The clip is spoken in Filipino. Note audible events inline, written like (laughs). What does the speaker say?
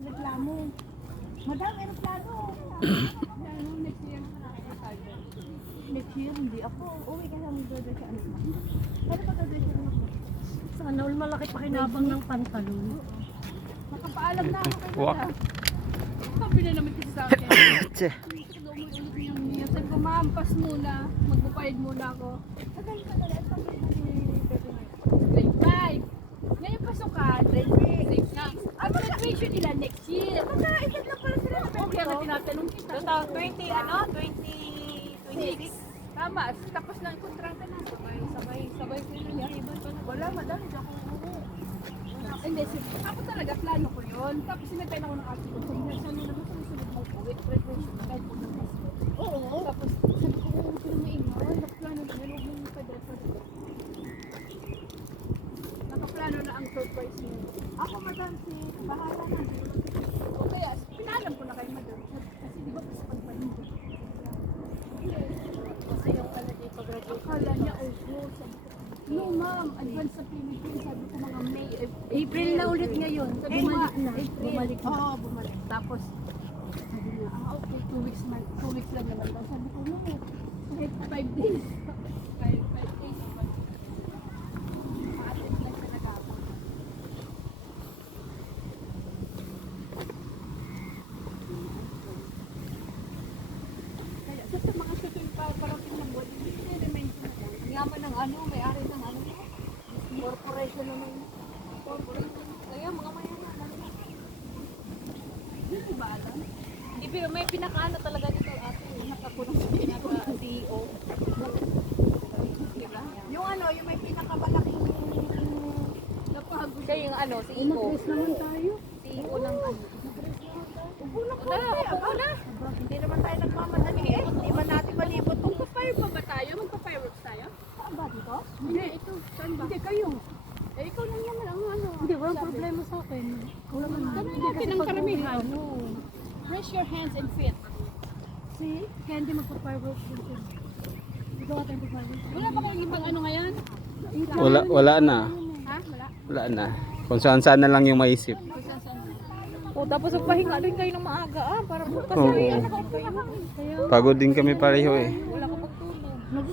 Reklamo. Madam, aeroplano. Next year, Next year, hindi ako. Uwi ka lang mag-order sa ano. Ano pa order sa ano? Sana all malaki pakinabang ng pantalon. makapaalam na ako kay Wak. Dada. Sabi na naman kasi sa akin. Niya. Sabi ko, maampas muna. Magpapayad muna ako. Tagal ka na lang. Graduation nila next year. Magkaedad na pala sila sa Kaya na tinatanong kita. 2020, ano? 2026. Tama. Tapos na ang kontrata na. Sabay, sabay, sabay ko yun. Wala, madam. Hindi ako. Hindi. Ako talaga, plano ko yun. Tapos sinagay ako ng ko. Sabi niya, saan naman sa susunod mong uwi? Graduation na kahit po ng Oo. Tapos sabi ko, oo, sino maingon? Nakaplano na yun, huwag mong padreso. Nakaplano na ang surprise niya. Ako, madam, si bahala na. O kaya, pinalam ko na kay madam. Kasi di ba kasi pagpalimbo. Kasi yung pala dito graduation. Akala niya, oh. Sabi ko, No, ma'am, advance sa Philippines. Sabi ko mga May, April na ulit ngayon. Sabi Bumalik nga, na. April. Bumalik na. Oo, bumalik. Tapos, sabi niya, ah, okay, two weeks man, two weeks lang naman daw. Sabi ko, no, kahit five days. (laughs) Kahit five days. Ma-attend lang siya nag-ako. Kaya, sa mga shooting pa, parating ng body, hindi remain ko na lang. Yaman ng ano, may-ari ng ano, corporation naman. Corporation. Kaya, mga mayaman. Hindi ko ba alam? Hindi, pero may pinakaano talaga dito ate. Nakakulong sa Pinaka-CEO. Diba? Yung ano, yung may pinakamalaking Napagod. Siya yung ano, CEO. naman tayo. CEO ng ano. Upo na po. Upo na. Hindi naman tayo nagmamadali eh. Hindi ba natin malibot kung Magpa-fire pa ba tayo? Magpa-fireworks tayo? saan ba dito? Hindi, ito. Saan ba? Hindi, kayo. Eh, ikaw lang naman ang ano. Hindi, walang problema sa akin. Wala man. Kami natin ang karamihan. Ano? Raise your hands and feet. Si Candy magpa-fireworks din siya. Ikaw at pa Wala ba kayong ibang ano ngayon? Wala, wala na. Ha? Wala? Wala na. Kung saan saan na lang yung maisip. O, tapos magpahinga din kayo ng maaga ah. Para bukas Oo. Pagod din kami pareho eh. wala ka pagtulog.